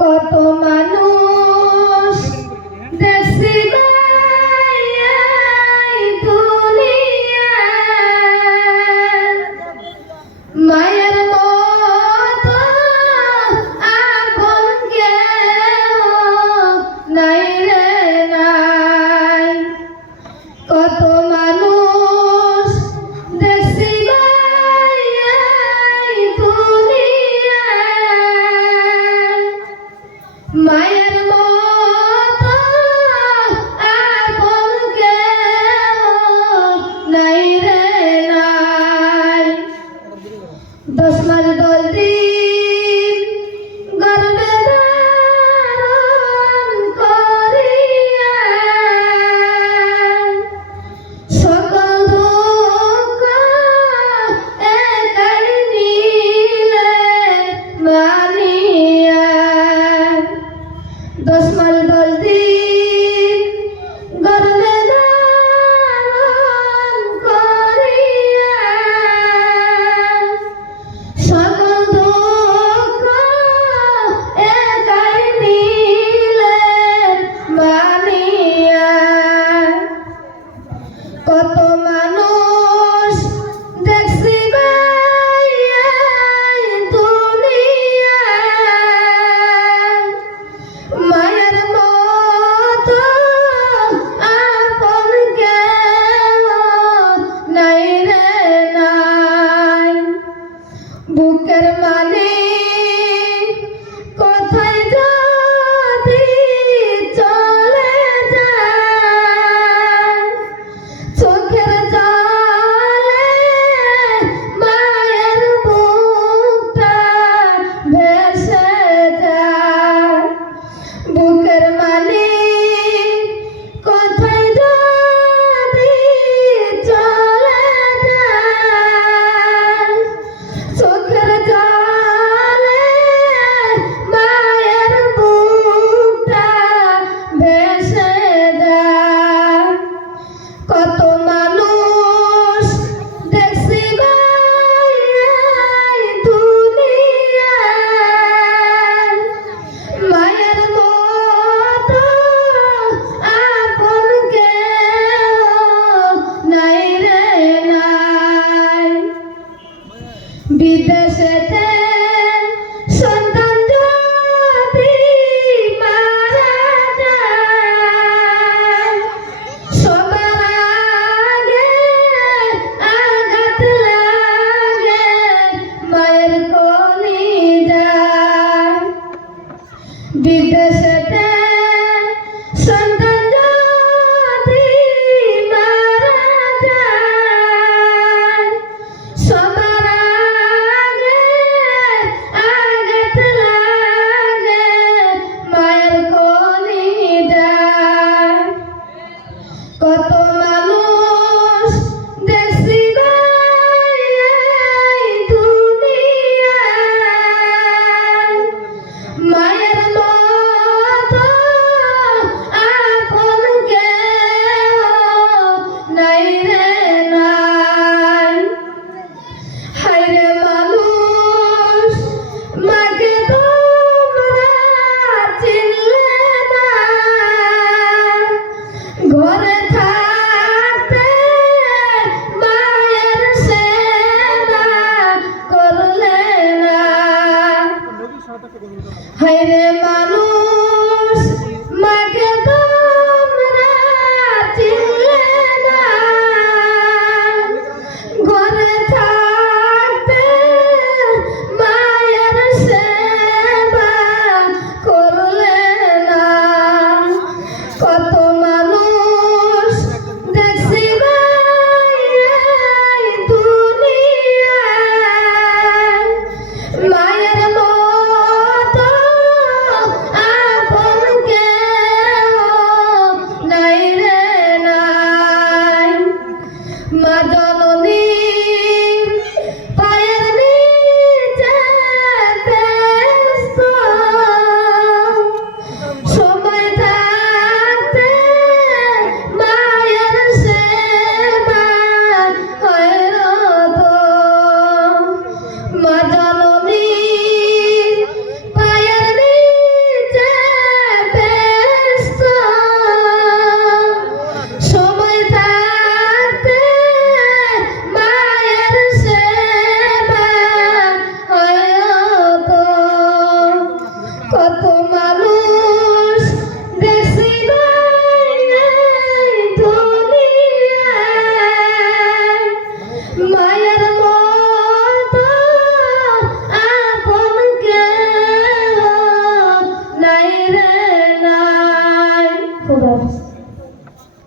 কত মানুষ দেখছি মায়ের মত আর বনকে নাই। কত বলতে কত মালা